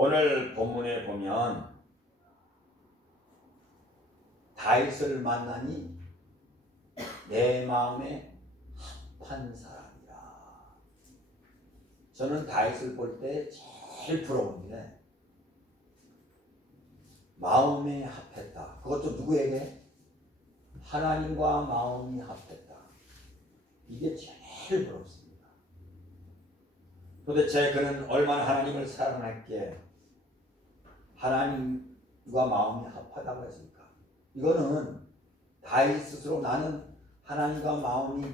오늘 본문에 보면 다윗을 만나니 내 마음에 합한 사람이라. 저는 다윗을 볼 때 제일 부러운 게 마음에 합했다. 그것도 누구에게? 하나님과 마음이 합했다. 이게 제일 부럽습니다. 도대체 그는 얼마나 하나님을 사랑했기에 하나님과 마음이 합하다고 했습니까? 이거는 다윗 스스로 나는 하나님과 마음이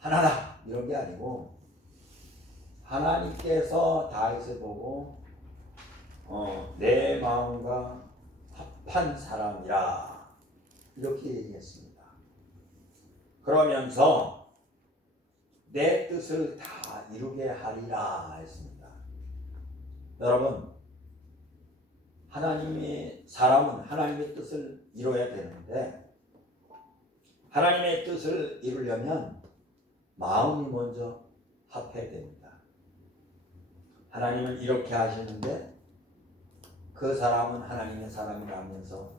하나다 이런 게 아니고 하나님께서 다윗을 보고 내 마음과 합한 사람이라 이렇게 얘기했습니다. 그러면서 내 뜻을 다 이루게 하리라 했습니다. 여러분, 사람은 하나님의 뜻을 이루어야 되는데 하나님의 뜻을 이루려면 마음이 먼저 합해야 됩니다. 하나님은 이렇게 하시는데 그 사람은 하나님의 사람이라면서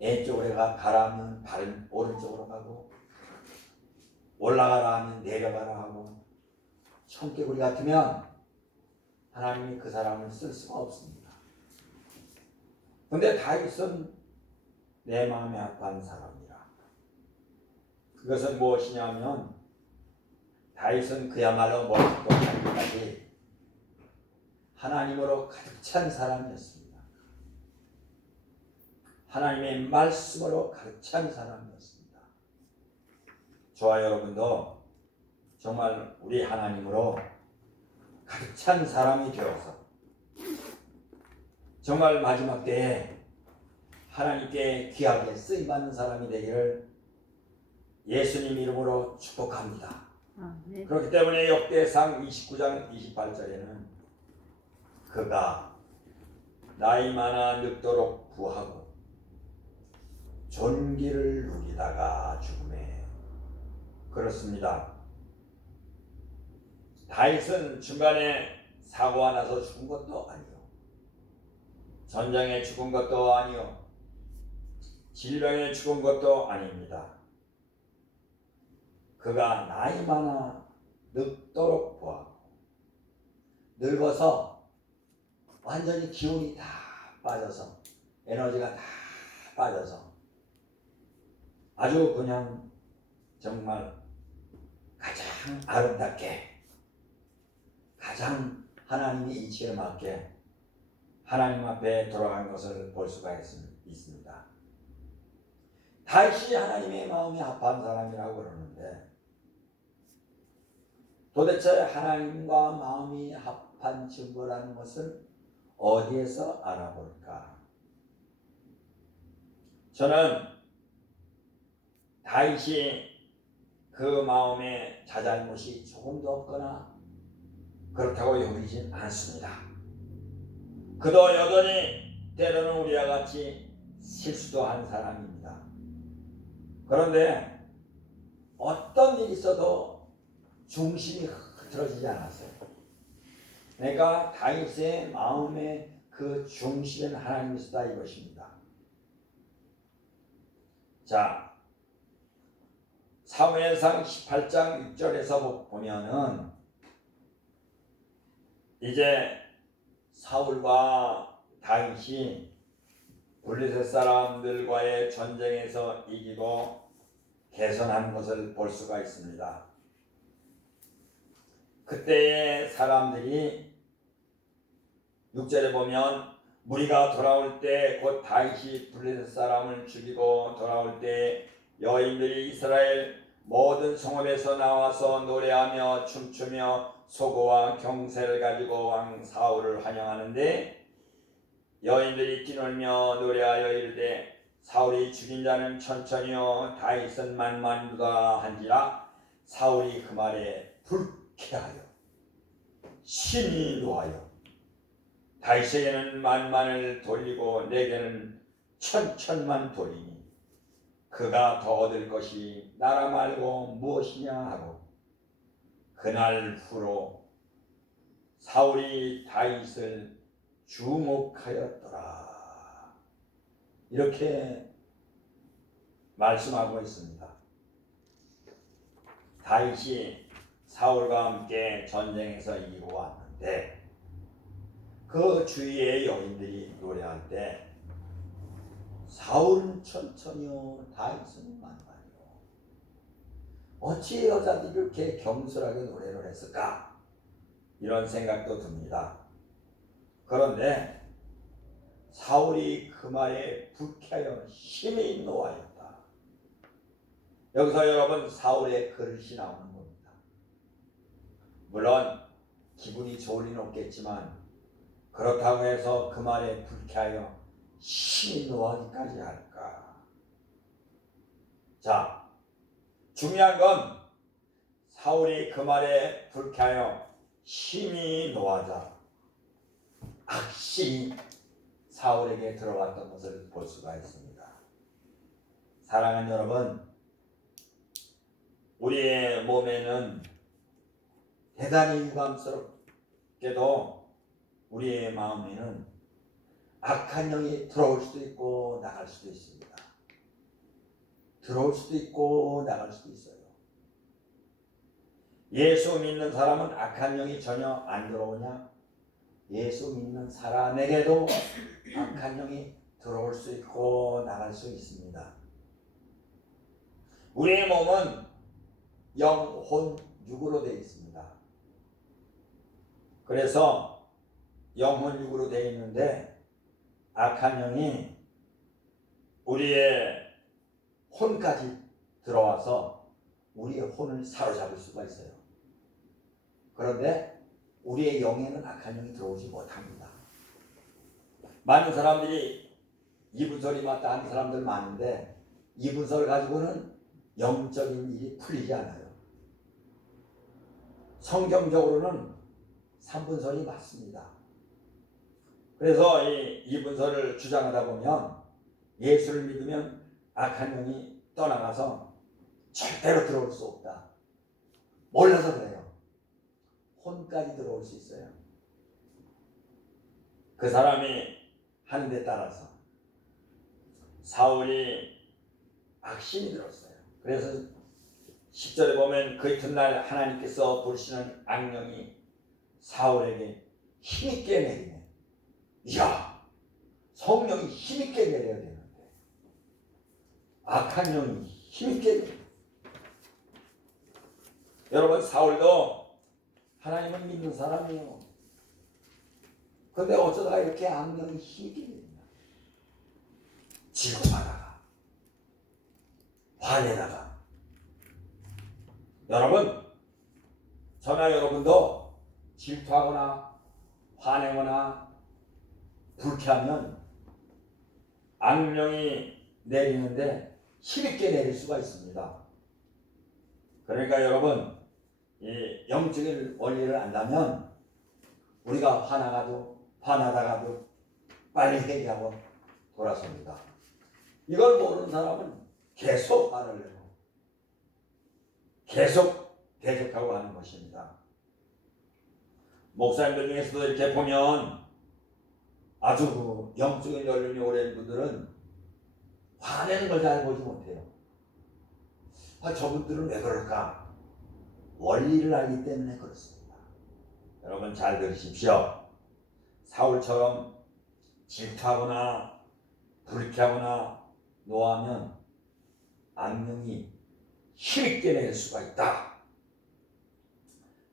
왼쪽으로 가라면 바른 오른쪽으로 가고 올라가라 하면 내려가라 하고 청개구리 같으면 하나님이 그 사람을 쓸 수가 없습니다. 그런데 다윗은 내 마음에 합한 사람이라. 그것은 무엇이냐면 다윗은 그야말로 머리부터 발끝까지 하나님으로 가득 찬 사람이었습니다. 하나님의 말씀으로 가득 찬 사람이었습니다. 저와 여러분도 정말 우리 하나님으로 가득 찬 사람이 되어서 정말 마지막 때에 하나님께 귀하게 쓰임받는 사람이 되기를 예수님 이름으로 축복합니다. 네. 그렇기 때문에 역대상 29장 28절에는 그가 나이 많아 늙도록 부하고 존귀를 누리다가 죽음에. 그렇습니다. 다윗은 중간에 사고가 나서 죽은 것도 아니요, 전쟁에 죽은 것도 아니요, 질병에 죽은 것도 아닙니다. 그가 나이 많아 늙도록 부하고, 늙어서 완전히 기운이 다 빠져서 에너지가 다 빠져서 아주 그냥 정말 가장 아름답게 가장 하나님의 이치에 맞게 하나님 앞에 돌아간 것을 볼 수가 있습니다. 다윗이 하나님의 마음에 합한 사람이라고 그러는데 도대체 하나님과 마음이 합한 증거라는 것을 어디에서 알아볼까? 저는 다윗이 그 마음에 자잘못이 조금도 없거나 그렇다고 여기진 않습니다. 그도 여전히 때로는 우리와 같이 실수도 한 사람입니다. 그런데 어떤 일이 있어도 중심이 흐트러지지 않았어요. 그러니까 다윗의 마음의 그 중심은 하나님이시다 이것입니다. 자, 사무엘상 18장 6절에서 보면은 이제 사울과 다윗이 블레셋 사람들과의 전쟁에서 이기고 개선한 것을 볼 수가 있습니다. 그때의 사람들이 6절에 보면 무리가 돌아올 때 곧 다윗이 블레셋 사람을 죽이고 돌아올 때 여인들이 이스라엘 모든 성읍에서 나와서 노래하며 춤추며 소고와 경새를 가지고 왕 사울을 환영하는데 여인들이 뛰놀며 노래하여 이르되 사울이 죽인 자는 천천히요 다윗은 만만두다 한지라 사울이 그 말에 불쾌하여 심히 노하여 다윗에게는 만만을 돌리고 내게는 천천만 돌리니 그가 더 얻을 것이 나라 말고 무엇이냐 하고 그날 후로 사울이 다윗을 주목하였더라. 이렇게 말씀하고 있습니다. 다윗이 사울과 함께 전쟁에서 이기고 왔는데 그 주위의 여인들이 노래할 때 사울은 천천히요 다윗은 만만히요. 어찌 여자들이 이렇게 경솔하게 노래를 했을까? 이런 생각도 듭니다. 그런데 사울이 그 말에 불쾌하여 심히 노하였다. 여기서 여러분 사울의 그릇이 나오는 겁니다. 물론 기분이 좋을 리는 없겠지만 그렇다고 해서 그 말에 불쾌하여 심히 노하기까지 할까? 자, 중요한 건 사울이 그 말에 불쾌하여 심히 노하자 악심이 사울에게 들어왔던 것을 볼 수가 있습니다. 사랑하는 여러분, 우리의 몸에는 대단히 유감스럽게도 우리의 마음에는 악한 영이 들어올 수도 있고 나갈 수도 있습니다. 들어올 수도 있고 나갈 수도 있어요. 예수 믿는 사람은 악한 영이 전혀 안 들어오냐? 예수 믿는 사람에게도 악한 영이 들어올 수 있고 나갈 수 있습니다. 우리의 몸은 영, 혼, 육으로 되어 있습니다. 그래서 영혼, 육으로 되어 있는데 악한 영이 우리의 혼까지 들어와서 우리의 혼을 사로잡을 수가 있어요. 그런데 우리의 영에는 악한 영이 들어오지 못합니다. 많은 사람들이 이분설이 맞다 하는 사람들 많은데 이분설 가지고는 영적인 일이 풀리지 않아요. 성경적으로는 삼분설이 맞습니다. 그래서 이 이분설을 주장하다 보면 예수를 믿으면 악한 영이 떠나가서 절대로 들어올 수 없다. 몰라서 그래요. 혼까지 들어올 수 있어요. 그 사람이 하는 데 따라서 사울이 악심이 들었어요. 그래서 10절에 보면 그 이튿날 하나님께서 부르시는 악령이 사울에게 힘있게 내리네. 이야, 성령이 힘있게 내려야 되는데 악한 영이 힘있게 내려. 여러분, 사울도 하나님을 믿는 사람이에요. 근데 어쩌다가 이렇게 악령이 힘있게 내리냐? 질투하다가 화내다가. 여러분, 저나 여러분도 질투하거나 화내거나 불쾌하면 악령이 내리는데 힘있게 내릴 수가 있습니다. 그러니까 여러분, 이 영적인 원리를 안다면 우리가 화나다가도 빨리 회개하고 돌아섭니다. 이걸 모르는 사람은 계속 화를 내고 계속 대적하고 하는 것입니다. 목사님들 중에서도 이렇게 보면 아주 영적인 연륜이 오랜 분들은 화내는 걸 잘 보지 못해요. 저분들은 왜 그럴까? 원리를 알기 때문에 그렇습니다. 여러분 잘 들으십시오. 사울처럼 질투하거나 불쾌하거나 노하면 악령이 힘있게 내릴 수가 있다.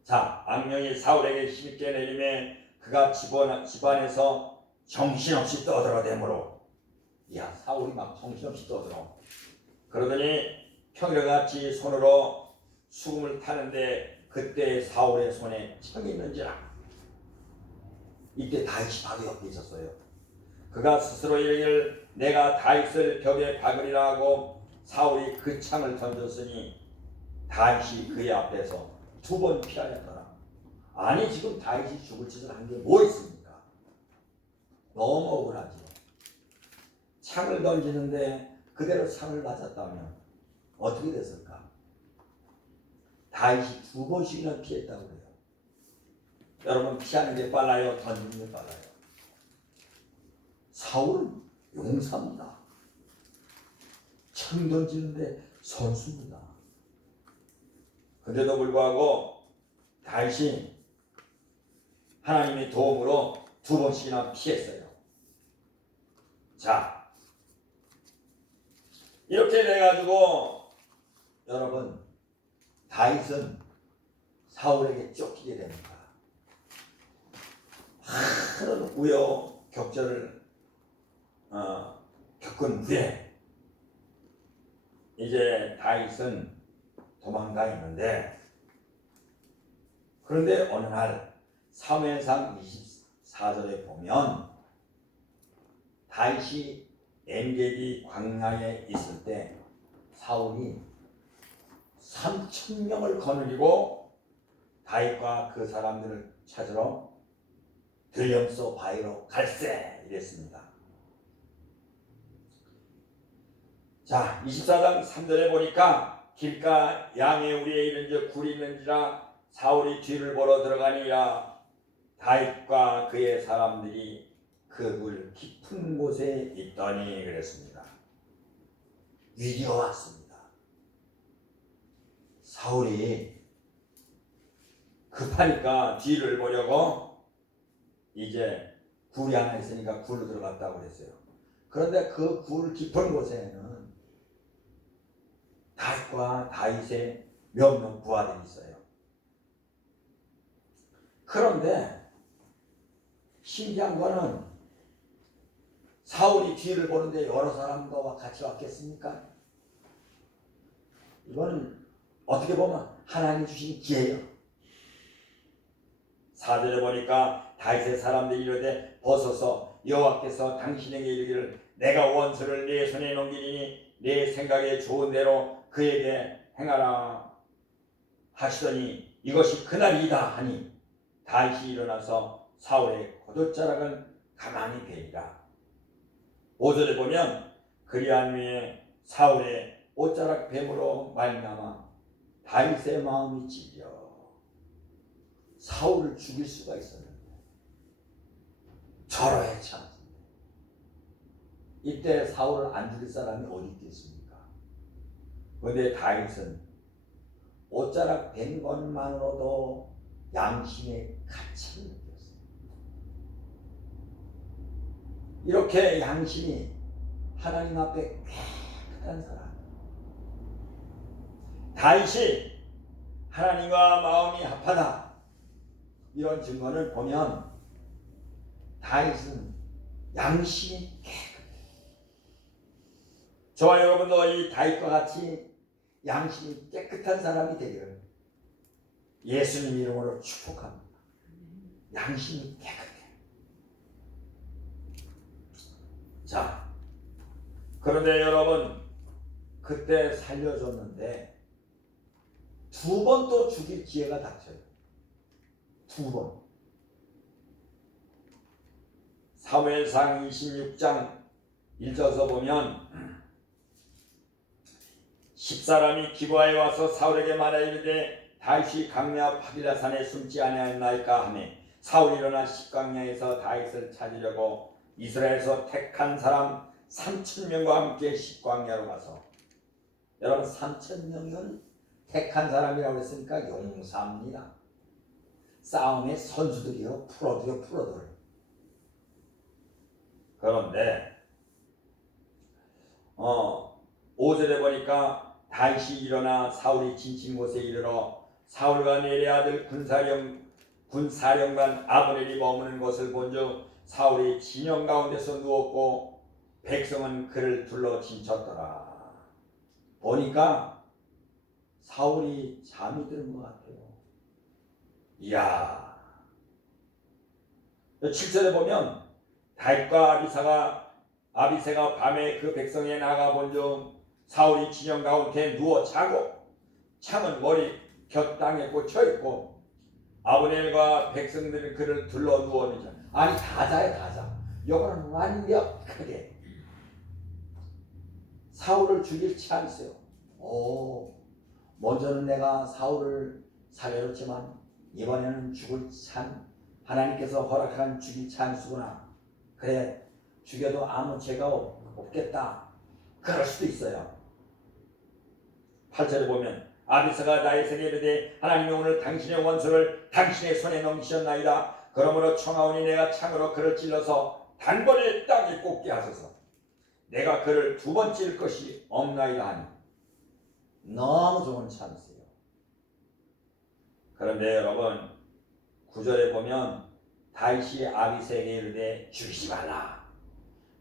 자, 악령이 사울에게 힘있게 내림에 그가 집안에서 정신없이 떠들어대므로, 야, 사울이 막 정신없이 떠들어. 그러더니 평일같이 손으로 수금을 타는데 그때 사울의 손에 청이 있는지라. 이때 다윗이 바로 옆에 있었어요. 그가 스스로 이르기를 내가 다윗을 벽에 박으리라 하고 사울이 그 창을 던졌으니 다윗이 그의 앞에서 2번 피하였더라. 아니, 지금 다윗이 죽을 짓을 한 게 뭐 있습니까? 너무 억울하죠. 창을 던지는데 그대로 창을 맞았다면 어떻게 됐을까? 다윗이 2번씩이나 피했다고 그래요. 여러분, 피하는 게 빨라요? 던지는 게 빨라요? 사울은 용사입니다. 청 던지는데 선수입니다. 그런데도 불구하고 다윗이 하나님의 도움으로 2번씩이나 피했어요. 자, 이렇게 돼가지고 여러분, 다윗은 사울에게 쫓기게 됩니다. 많은 우여곡절을 겪은 후에 이제 다윗은 도망가 있는데, 그런데 어느 날 사무엘상 24절에 보면 다윗이 엔게디 광야에 있을 때 사울이 3,000명을 거느리고 다윗과 그 사람들을 찾으러 들염소 바위로 갈세 이랬습니다. 자, 24장 3절에 보니까 길가 양의 우리에 이른즉 굴이 있는지라 사울이 뒤를 보러 들어가니라 다윗과 그의 사람들이 그 굴 깊은 곳에 있더니 그랬습니다. 위기가 왔습니다. 사울이 급하니까 뒤를 보려고 이제 굴이 하나 있으니까 굴로 들어갔다고 그랬어요. 그런데 그 굴 깊은 곳에는 다윗과 다윗의 몇몇 부하들이 있어요. 그런데 신기한 거는 사울이 뒤를 보는데 여러 사람과 같이 왔겠습니까? 이거는 어떻게 보면 하나님이 주신 기회예요. 4절에 보니까 다윗의 사람들이 이르되 벗어서 여호와께서 당신에게 이르기를 내가 원수를 네 손에 넘기리니 네 생각에 좋은 대로 그에게 행하라 하시더니 이것이 그날이다 하니 다윗이 일어나서 사울의 겉옷자락을 가만히 베리라. 5절에 보면 그리한 후에 사울의 옷자락 뱀으로 말미암아 다윗의 마음이 찔려 사울을 죽일 수가 있었는데 절호해치 않습니다. 이때 사울을 안 죽일 사람이 어디 있겠습니까? 그런데 다윗은 옷자락 뱀 것만으로도 양심의 가치를 느꼈어요. 이렇게 양심이 하나님 앞에 깨끗한 사람, 다윗이 하나님과 마음이 합하다, 이런 증거를 보면 다윗은 양심이 깨끗해요. 저와 여러분도 이 다윗과 같이 양심이 깨끗한 사람이 되기를 예수님 이름으로 축복합니다. 양심이 깨끗해요. 자, 그런데 여러분, 그때 살려줬는데 2번 또 죽일 기회가 닥쳐요. 2번. 사무엘상 26장 1절에서 보면 10사람이 기브아에 와서 사울에게 말하 이르되 다윗이 강야 바빌라산에 숨지 아니하였나이까 하며 사울이 일어나 십광야에서 다윗을 찾으려고 이스라엘에서 택한 사람 3,000명과 함께 십광야로 가서, 여러분 3,000명은 택한 사람이라고 했으니까 용사입니다. 싸움의 선수들이요, 프로들이요, 프로들. 그런데 5절에 보니까 다윗이 일어나 사울이 진친 곳에 이르러 사울과 네리 아들 군사령관 아브넬이 머무는 것을 본즉 사울이 진영 가운데서 누웠고 백성은 그를 둘러 진쳤더라. 보니까 사울이 잠이 드는 것 같아요. 이야. 7절에 보면 다윗과 아비새가 밤에 그 백성에 나가 본즉 사울이 진영 가운데 누워 자고 창은 머리 곁 땅에 꽂혀 있고 아브넬과 백성들은 그를 둘러 누웠느니라. 아니 다 자요, 다 자. 이거는 완벽하게 사울을 죽일 찬스요. 먼저는 내가 사울을 살려줬지만 이번에는 죽을 찬, 하나님께서 허락한 죽일 찬스구나. 그래, 죽여도 아무 죄가 없겠다. 그럴 수도 있어요. 8절에 보면 아비스가 다윗에게 이르되 하나님이 오늘 당신의 원수를 당신의 손에 넘기셨나이다. 그러므로 청하오니 내가 창으로 그를 찔러서 단번에 땅에 꽂게 하소서. 내가 그를 두 번 찔 것이 없나이다 하니. 너무 좋은 찬스예요. 그런데 여러분 9절에 보면 다윗이 아비새에게 이르되 죽이지 말라.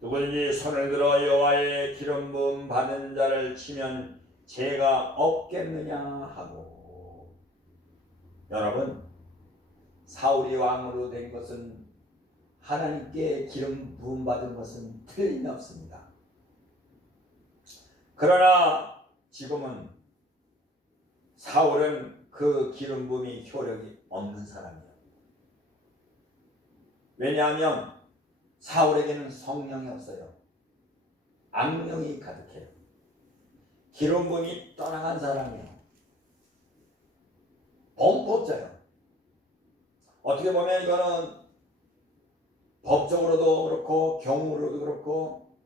누구든지 손을 들어 여호와의 기름 부음 받은 자를 치면 죄가 없겠느냐 하고. 여러분 사울이 왕으로 된 것은 하나님께 기름 부음 받은 것은 틀림이 없습니다. 그러나 지금은 사울은 그 기름 부음이 효력이 없는 사람이에요. 왜냐하면 사울에게는 성령이 없어요. 악령이 가득해요. 기름 부음이 떠나간 사람이에요. 범법자예요. 어떻게 보면 이거는 법적으로도 그렇고 경우로도 그렇고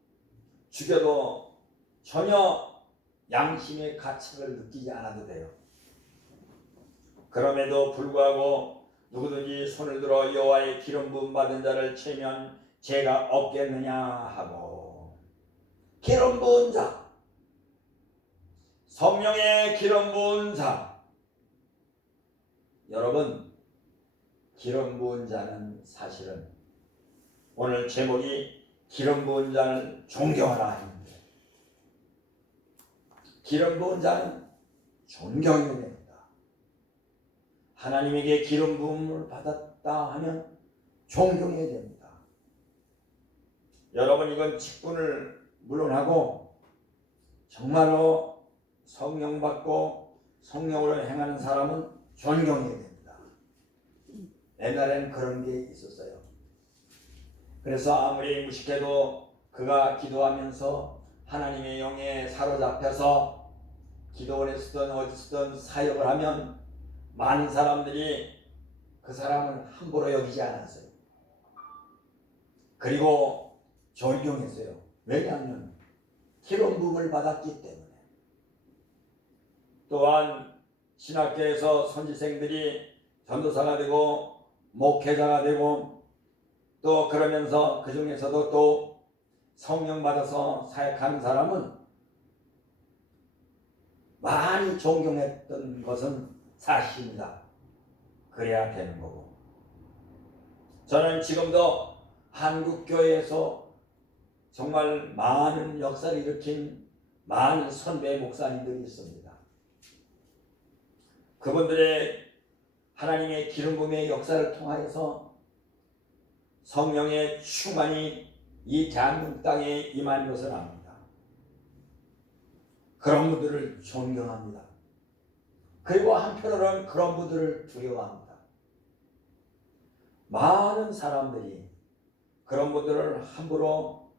죽여도 전혀 양심의 가책을 느끼지 않아도 돼요. 그럼에도 불구하고 누구든지 손을 들어 여호와의 기름 부음 받은 자를 치면 죄가 없겠느냐 하고. 기름 부은 자, 성령의 기름 부은 자. 여러분 기름 부은 자는 사실은 오늘 제목이 기름 부은 자는 존경하라 하는데, 기름 부은 자는 존경해야 됩니다. 하나님에게 기름 부음을 받았다 하면 존경해야 됩니다. 여러분 이건 직분을 물론하고 정말로 성령 받고 성령으로 행하는 사람은 존경해야 됩니다. 옛날에는 그런 게 있었어요. 그래서 아무리 무식해도 그가 기도하면서 하나님의 영에 사로잡혀서 기도원에 쓰든 어디 쓰든 사역을 하면 많은 사람들이 그 사람을 함부로 여기지 않았어요. 그리고 존경했어요. 왜냐하면 기름 부음을 받았기 때문에. 또한 신학교에서 선지생들이 전도사가 되고 목회자가 되고 또 그러면서 그 중에서도 또 성령 받아서 사역하는 사람은 많이 존경했던 것은 사실입니다. 그래야 되는 거고. 저는 지금도 한국교회에서 정말 많은 역사를 일으킨 많은 선배 목사님들이 있습니다. 그분들의 하나님의 기름 부음의 역사를 통하여서 성령의 충만이 이 대한민국 땅에 임한 것을 압니다. 그런 분들을 존경합니다. 그리고 한편으로는 그런 분들을 두려워합니다. 많은 사람들이 그런 분들을 함부로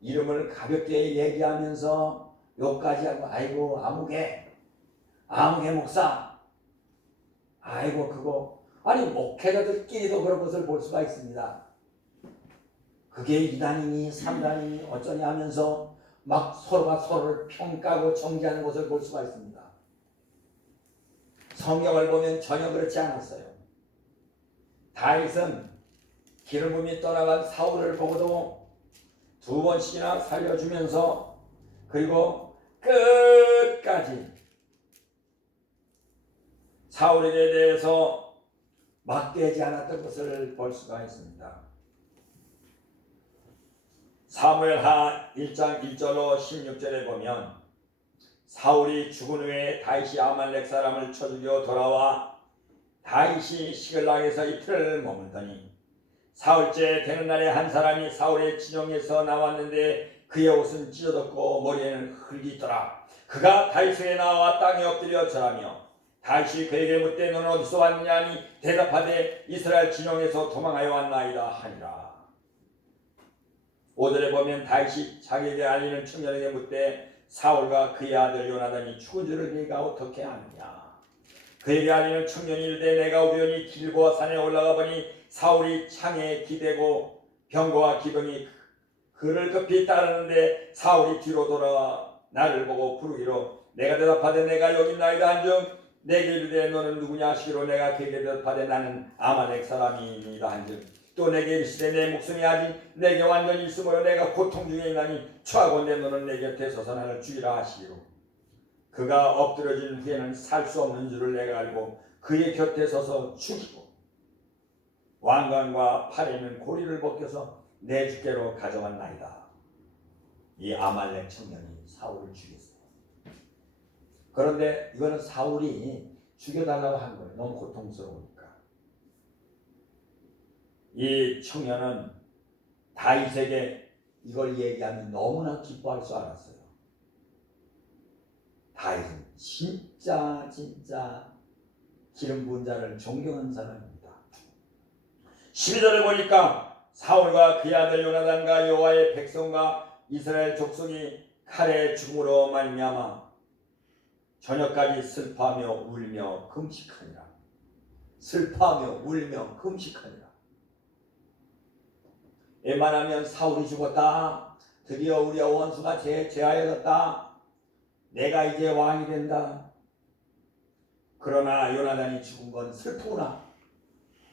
이름을 가볍게 얘기하면서 욕까지 하고, 아이고 아무개 목사, 아이고 그거, 아니 목회자들끼리도 그런 것을 볼 수가 있습니다. 그게 2단이니 3단이니 어쩌니 하면서 막 서로가 서로를 평가하고 정죄하는 것을 볼 수가 있습니다. 성경을 보면 전혀 그렇지 않았어요. 다윗은 기름 부음이 떠나간 사울을 보고도 두 번씩이나 살려주면서 그리고 끝까지 사울에게 대해서 막대지 않았던 것을 볼 수가 있습니다. 사무엘하 1장 1절로 16절에 보면 사울이 죽은 후에 다윗이 아말렉 사람을 쳐 죽여 돌아와 다윗이 시글락에서 이틀을 머물더니 사흘째 되는 날에 한 사람이 사울의 진영에서 나왔는데 그의 옷은 찢어졌고 머리에는 흙이 있더라. 그가 다윗에게 나와 땅에 엎드려 절하며 다윗이 그에게 묻되 너는 어디서 왔느냐 하니 대답하되 이스라엘 진영에서 도망하여 왔나이다 하니라. 5절에 보면 다윗이 자기에게 알리는 청년에게 묻되 사울과 그의 아들 요나단이 죽은 줄을 네가 어떻게 아느냐. 그에게 알리는 청년이 이르되 내가 우연히 길보아 산에 올라가 보니 사울이 창에 기대고 병거와 기병이 그를 급히 따르는데 사울이 뒤로 돌아 나를 보고 부르기로 내가 대답하되 내가 여기 있나이다 한즉 내게 이르되 너는 누구냐 하시기로 내가 그에게 대답하되 나는 아말렉 사람이니이다 한즉 또 내게 이르시되 내 목숨이 아직 내게 완전히 있으므로 내가 고통 중에 있나니 추하건대 너는 내 곁에 서서 나를 죽이라 하시기로 그가 엎드려진 후에는 살 수 없는 줄을 내가 알고 그의 곁에 서서 죽이고 왕관과 팔에 있는 고리를 벗겨서 내 주께로 가져왔나이다. 이 아말렉 청년이 사울을 죽였어요. 그런데 이거는 사울이 죽여달라고 한 거예요. 너무 고통스러우니까. 이 청년은 다윗에게 이걸 얘기하면 너무나 기뻐할 줄 알았어요. 다윗은 진짜 기름 부은 자를 존경하는 사람입니다. 12절을 보니까 사울과 그의 아들 요나단과 여호와의 백성과 이스라엘 족속이 칼에 죽음으로 말미암아 저녁까지 슬퍼하며 울며 금식하니라. 슬퍼하며 울며 금식하니라. 웬만하면 사울이 죽었다. 드디어 우리 원수가 제하여졌다. 내가 이제 왕이 된다. 그러나 요나단이 죽은 건 슬프구나.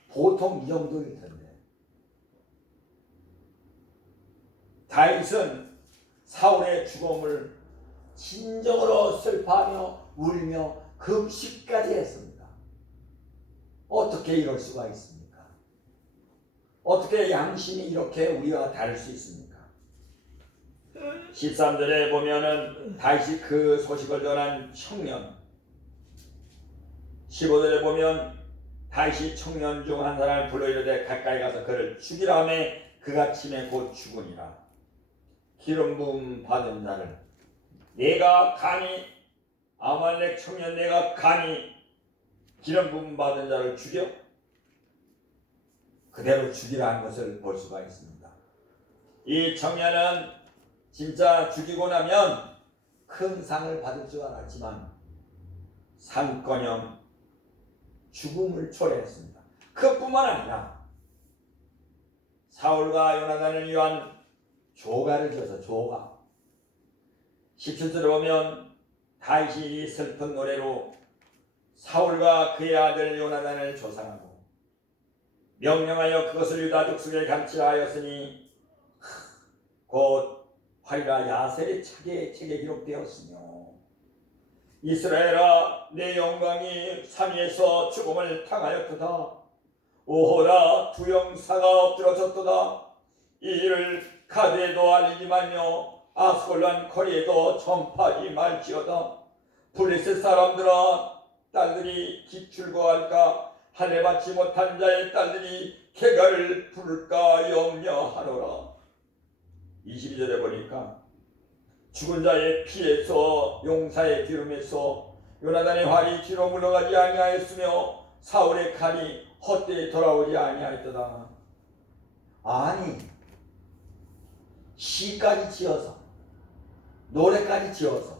보통 이 정도일 텐데. 다윗은 사울의 죽음을 진정으로 슬퍼하며 울며 금식까지 했습니다. 어떻게 이럴 수가 있습니까? 어떻게 양심이 이렇게 우리와 다를 수 있습니까? 13절에 보면은 다윗이 그 소식을 전한 청년, 15절에 보면 다윗이 청년 중 한 사람을 불러 이르되 가까이 가서 그를 죽이라 하며 그가 침에 곧 죽으니라. 기름 부음 받은 자를 내가 감히 아말렉 청년 내가 감히 기름 부음 받은 자를 죽여? 그대로 죽이라 한 것을 볼 수가 있습니다. 이 청년은 진짜 죽이고 나면 큰 상을 받을 줄 알았지만 상커녕 죽음을 초래했습니다. 그뿐만 아니라 사울과 요나단을 위한 조가를 지어서 조가 17절에 보면 다윗이 이 슬픈 노래로 사울과 그의 아들 요나단을 조상하고 명령하여 그것을 유다 족속에 감치라 하였으니 곧 활이라 야셀의 책에 기록되었으며 이스라엘아 내 영광이 산 위에서 죽음을 당하였도다. 오호라 두 영사가 엎드러졌도다. 이 일을 가드에도 알리지 말며 아스골란 거리에도 전파하지 말지어다. 블레셋 사람들아 딸들이 기출거할까 하늘 받지 못한 자의 딸들이 개가를 부를까 염려하노라. 22절에 보니까 죽은 자의 피에서 용사의 기름에서 요나단의 활이 뒤로 물러가지 아니하였으며 사울의 칼이 헛되이 돌아오지 아니하였도다. 아니 시까지 지어서 노래까지 지어서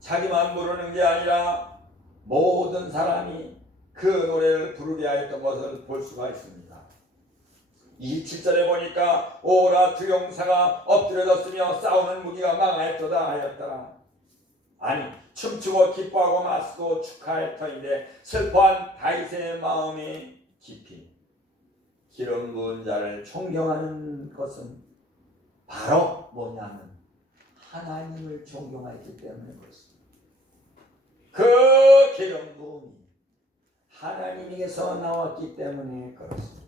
자기만 부르는 게 아니라 모든 사람이 그 노래를 부르게 하였던 것을 볼 수가 있습니다. 27절에 보니까 오라 두 용사가 엎드려졌으며 싸우는 무기가 망하였도다 하였더라. 아니 춤추고 기뻐하고 마시고 축하할 터인데 슬퍼한 다윗의 마음이 깊이 기름 부은 자를 존경하는 것은 바로 뭐냐면 하나님을 존경했기 때문에 그렇습니다. 그 기름 부음이 하나님에게서 나왔기 때문에 그렇습니다.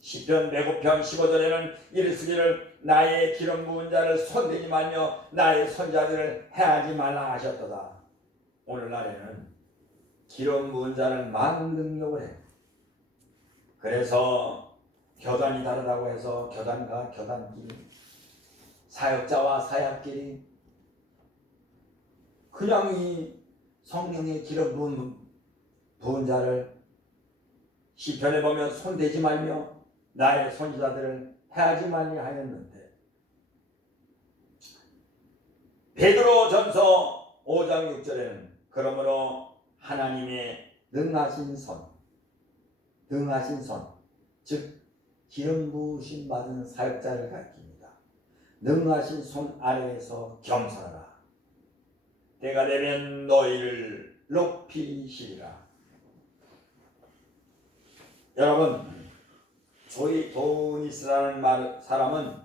시편 105편 15절에는 이르시기를 나의 기름 부은 자를 손대지 말며 나의 손자들을 해하지 말라 하셨도다. 오늘날에는 기름 부은 자를 많은 능력을 해. 그래서 교단이 다르다고 해서 교단과 교단끼리 사역자와 사역끼리 그냥 이 성령의 기름 부은 자를 시편에 보면 손대지 말며 나의 손자들을 해하지 말려 하였는데 베드로전서 5장 6절에는 그러므로 하나님의 능하신 손 즉 기름 부으심 받은 사역자를 가리킵니다. 능하신 손 아래에서 겸손하라. 때가 되면 너희를 높이시리라. 여러분, 조이 도니스라는 사람은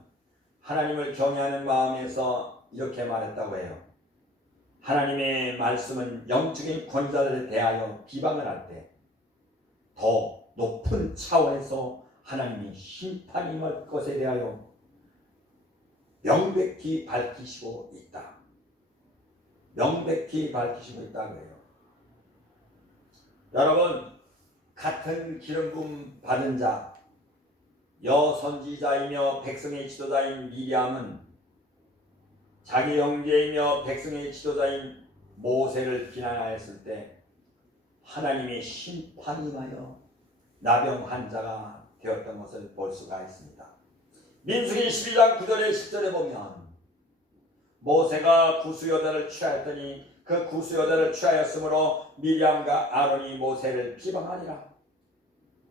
하나님을 경외하는 마음에서 이렇게 말했다고 해요. 하나님의 말씀은 영적인 권자들에 대하여 비방을 할 때 더 높은 차원에서 하나님이 심판이 임할 것에 대하여 명백히 밝히시고 있다. 명백히 밝히시고 있다고 해요. 여러분, 같은 기름 부음 받은 자, 여선지자이며 백성의 지도자인 미리암은 자기 형제이며 백성의 지도자인 모세를 비난하였을 때 하나님의 심판이 임하여 나병 환자가 되었던 것을 볼 수가 있습니다. 민수기 12장 9절에 10절에 보면 모세가 구수여자를 취하였더니 그 구수여자를 취하였으므로 미리암과 아론이 모세를 비방하니라.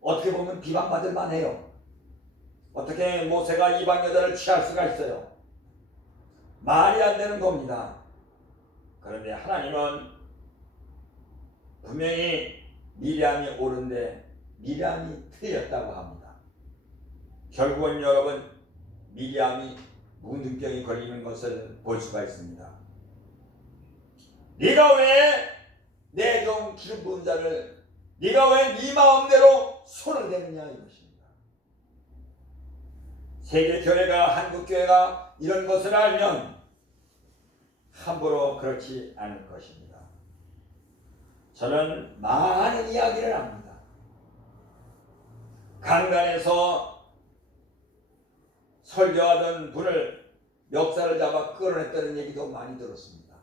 어떻게 보면 비방받을 만해요. 어떻게 모세가 이방 여자를 취할 수가 있어요? 말이 안 되는 겁니다. 그런데 하나님은 분명히 미리암이 옳은데 미리암이 틀렸다고 합니다. 결국은 여러분, 미리암이 문둥병이 걸리는 것을 볼 수가 있습니다. 네가 왜 내 종 기름 부은 자를 네가 왜 네 마음대로 손을 대느냐 이것입니다. 세계교회가 한국교회가 이런 것을 알면 함부로 그렇지 않을 것입니다. 저는 많은 이야기를 합니다. 강단에서 설교하던 분을 멱살을 잡아 끌어냈다는 얘기도 많이 들었습니다.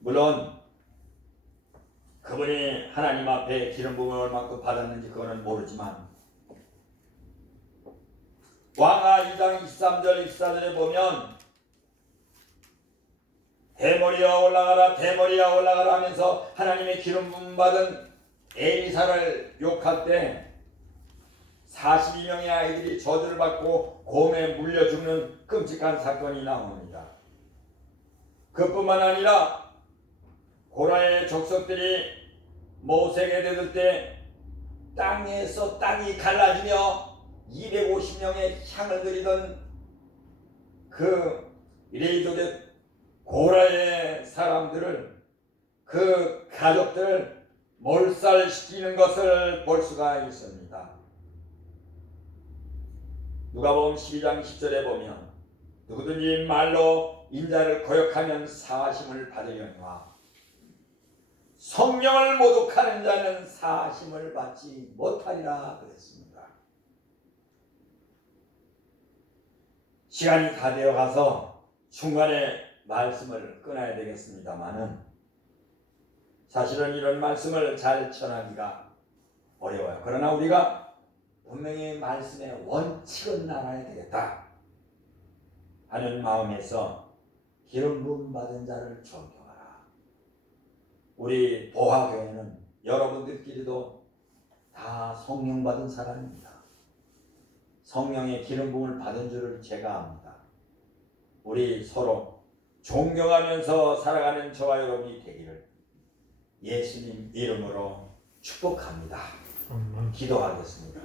물론 그분이 하나님 앞에 기름 부음을 얼마큼 받았는지 그거는 모르지만 왕하 2장 23절 24절에 보면 대머리야 올라가라 대머리야 올라가라 하면서 하나님의 기름 부음 받은 엘리사를 욕할 때 42명의 아이들이 저주를 받고 곰에 물려 죽는 끔찍한 사건이 나옵니다. 그뿐만 아니라 고라의 족속들이 모세에게 대들 때 땅에서 땅이 갈라지며 250명의 향을 드리던 그 레이족의 고라의 사람들을 그 가족들을 몰살시키는 것을 볼 수가 있습니다. 누가복음 12장 10절에 보면 누구든지 말로 인자를 거역하면 사하심을 받으려니와 성령을 모독하는 자는 사하심을 받지 못하리라 그랬습니다. 시간이 다 되어 가서 중간에 말씀을 끊어야 되겠습니다만은 사실은 이런 말씀을 잘 전하기가 어려워요. 그러나 우리가 분명히 말씀의 원칙은 알아야 되겠다 하는 마음에서 기름 부음 받은 자를 존경하라. 우리 보화교회는 여러분들끼리도 다 성령 받은 사람입니다. 성령의 기름 부음을 받은 줄을 제가 압니다. 우리 서로 존경하면서 살아가는 저와 여러분이 되기를 예수님 이름으로 축복합니다. 기도하겠습니다.